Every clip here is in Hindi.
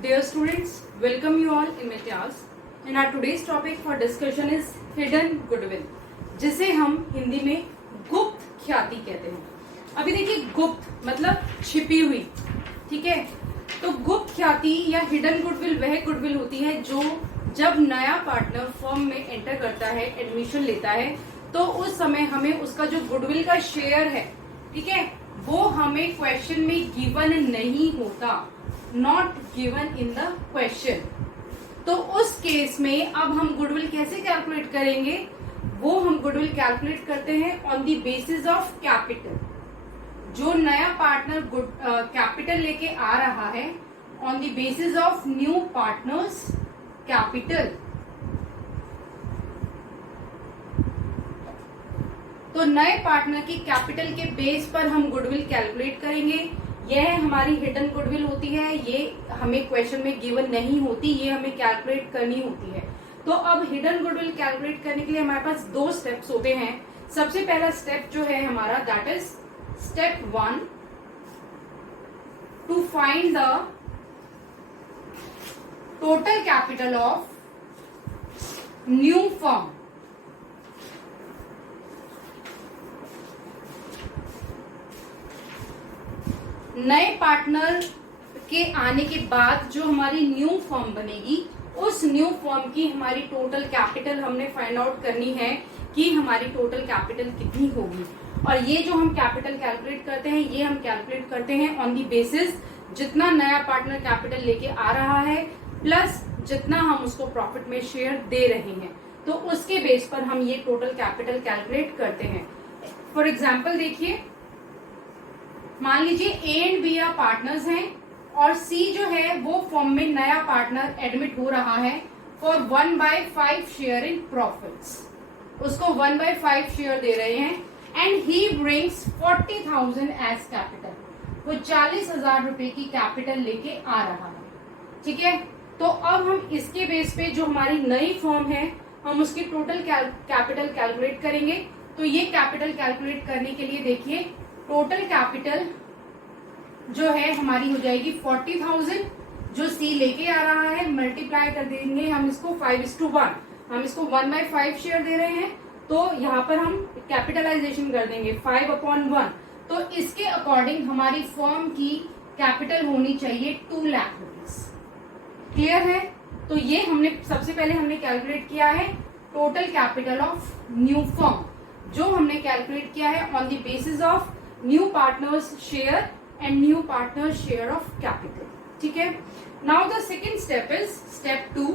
Dear students, welcome you all in my class. And our today's topic for discussion is hidden goodwill, जिसे हम हिंदी में गुप्त ख्याति कहते हैं. अभी देखिए, गुप्त मतलब छिपी हुई, ठीक है. तो गुप्त ख्याति या हिडन गुडविल वह गुडविल होती है जो जब नया पार्टनर फर्म में एंटर करता है, एडमिशन लेता है, तो उस समय हमें उसका जो गुडविल का शेयर है, ठीक है, वो हमें क्वेश्चन में गिवन नहीं होता, not given in the question. तो उस केस में अब हम गुडविल कैसे कैलकुलेट करेंगे? वो हम गुडविल कैलकुलेट करते हैं on the basis of capital. जो नया पार्टनर कैपिटल लेके आ रहा है, on the basis of new partners capital. तो नए पार्टनर की कैपिटल के बेस पर हम गुडविल कैलकुलेट करेंगे. यह हमारी हिडन गुडविल होती है. ये हमें क्वेश्चन में गिवन नहीं होती, ये हमें कैलकुलेट करनी होती है. तो अब हिडन गुडविल कैलकुलेट करने के लिए हमारे पास दो स्टेप्स होते हैं. सबसे पहला स्टेप जो है हमारा, that is step 1 to find the total capital of new firm. नए पार्टनर के आने के बाद जो हमारी न्यू फर्म बनेगी, उस न्यू फर्म की हमारी टोटल कैपिटल हमने फाइंड आउट करनी है कि हमारी टोटल कैपिटल कितनी होगी. और ये जो हम कैपिटल कैलकुलेट करते हैं, ये हम कैलकुलेट करते हैं ऑन दी बेसिस जितना नया पार्टनर कैपिटल लेके आ रहा है प्लस जितना हम उसको प्रॉफिट में शेयर दे रहे हैं. तो उसके बेस पर हम ये टोटल कैपिटल कैलकुलेट करते हैं. फॉर एग्जाम्पल देखिए, मान लीजिए ए एंड बी या पार्टनर्स हैं और सी जो है वो फर्म में नया पार्टनर एडमिट हो रहा है फॉर 1/5 शेयर इन प्रॉफिट्स. उसको 1/5 शेयर दे रहे हैं and he brings 40,000 as capital. वो 40,000 रुपए की कैपिटल लेके आ रहा है, ठीक है. तो अब हम इसके बेस पे जो हमारी नई फर्म है, हम उसकी टोटल कैपिटल कैलकुलेट करेंगे. तो ये कैपिटल कैलकुलेट करने के लिए देखिए, टोटल कैपिटल जो है हमारी हो जाएगी 40,000 जो सी लेके आ रहा है, मल्टीप्लाई कर देंगे हम इसको 5:1. हम इसको 1/5 शेयर दे रहे हैं, तो यहाँ पर हम कैपिटलाइजेशन कर देंगे 5/1. तो इसके अकॉर्डिंग हमारी फर्म की कैपिटल होनी चाहिए 2 लाख रुपीज. क्लियर है? तो ये हमने सबसे पहले हमने कैलकुलेट किया है total capital of new firm, जो हमने कैलकुलेट किया है on the basis of new partners share and new partner share of capital. ठीक है. Now the second step is step 2.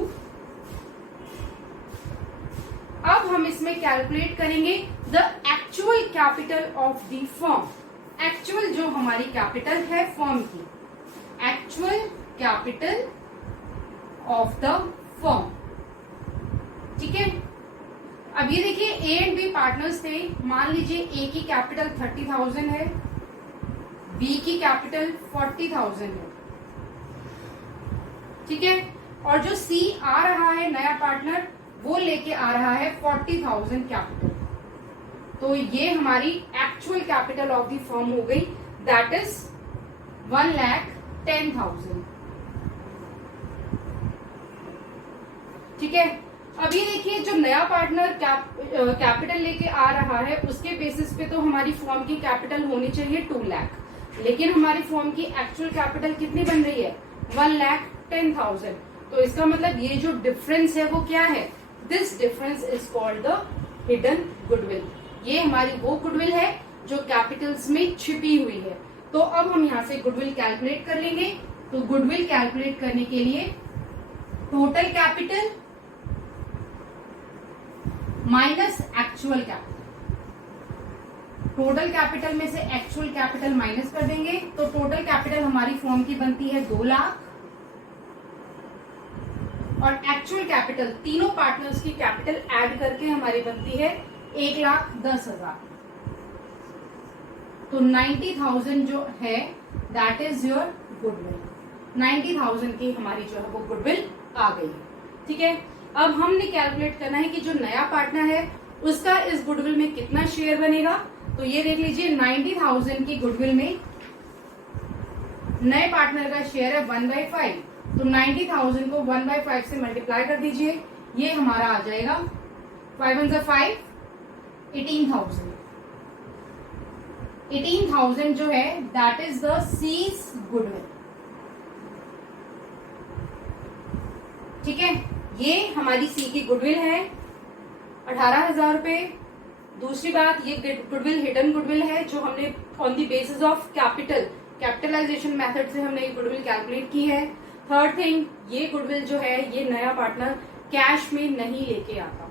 अब हम इसमें कैलकुलेट करेंगे the actual capital of the firm. Actual जो हमारी कैपिटल है फर्म की, actual capital of the firm. ठीक है. अब ये देखिए, ए एंड बी पार्टनर्स थे. मान लीजिए ए की कैपिटल 30,000 है, बी की कैपिटल 40,000 है, ठीक है. और जो सी आ रहा है नया पार्टनर, वो लेके आ रहा है 40,000 कैपिटल. तो ये हमारी actual capital of the firm हो गई, दैट इज 1,10,000. ठीक है. अब ये देखिए, जो नया पार्टनर कैपिटल लेके आ रहा है, उसके बेसिस पे तो हमारी फर्म की कैपिटल होनी चाहिए 2 लाख, लेकिन हमारी फर्म की एक्चुअल कैपिटल कितनी बन रही है? 1,10,000. तो इसका मतलब ये जो डिफरेंस है वो क्या है? This difference is called the hidden goodwill. ये हमारी वो गुडविल है जो कैपिटल्स में छिपी हुई है. तो अब हम यहाँ से गुडविल कैलकुलेट कर लेंगे. तो गुडविल कैलकुलेट करने के लिए total capital minus actual capital. Total capital में से एक्चुअल कैपिटल माइनस कर देंगे, तो टोटल कैपिटल हमारी फर्म की बनती है 2 लाख और एक्चुअल कैपिटल तीनों पार्टनर्स की कैपिटल ऐड करके हमारी बनती है 1,10,000. तो 90,000 जो है दैट इज योर गुडविल. 90,000 की हमारी जो है वो गुडविल आ गई. ठीक है. अब हमने कैलकुलेट करना है कि जो नया पार्टनर है उसका इस गुडविल में कितना शेयर बनेगा. तो ये देख लीजिए, 90,000 की गुडविल में नए पार्टनर का शेयर है 1/5, तो 90,000 को 1/5 से मल्टीप्लाई कर दीजिए, ये हमारा आ जाएगा 5 1 5, 18,000। 18,000 जो है that is the seize goodwill. ठीक है, ये हमारी सी की गुडविल है 18,000 रुपए। दूसरी बात, ये गुडविल हिडन गुडविल है जो हमने on the basis of capitalisation method से हमने ये गुडविल कैलकुलेट की है। थर्ड थिंग, ये गुडविल जो है ये नया पार्टनर कैश में नहीं लेके आता।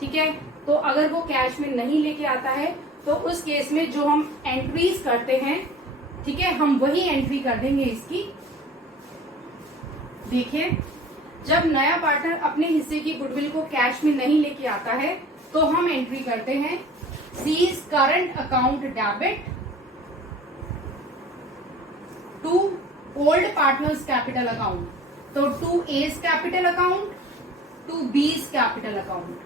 ठीक है, तो अगर वो कैश में नहीं लेके आता है तो उस केस में जो हम एंट्रीज करते हैं, ठीक है, हम वही एंट्री कर देंगे इसकी। देखिए, जब नया पार्टनर अपने हिस्से की गुडविल को कैश में नहीं लेके आता है तो हम एंट्री करते हैं C's current account debit to old partners capital account, तो to A's capital account, to B's capital account.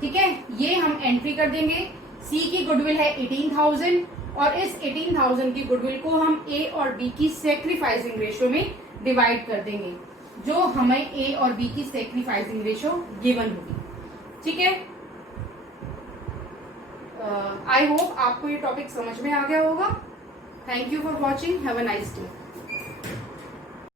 ठीक है, ये हम एंट्री कर देंगे। सी की गुडविल है 18,000 और इस 18,000 की गुडविल को हम ए और बी की सेक्रीफाइसिंग रेशियो में डिवाइड कर देंगे, जो हमें ए और बी की सेक्रीफाइसिंग रेशियो गिवन होगी। ठीक है, आई होप आपको ये टॉपिक समझ में आ गया होगा। Thank you for watching, have a nice day.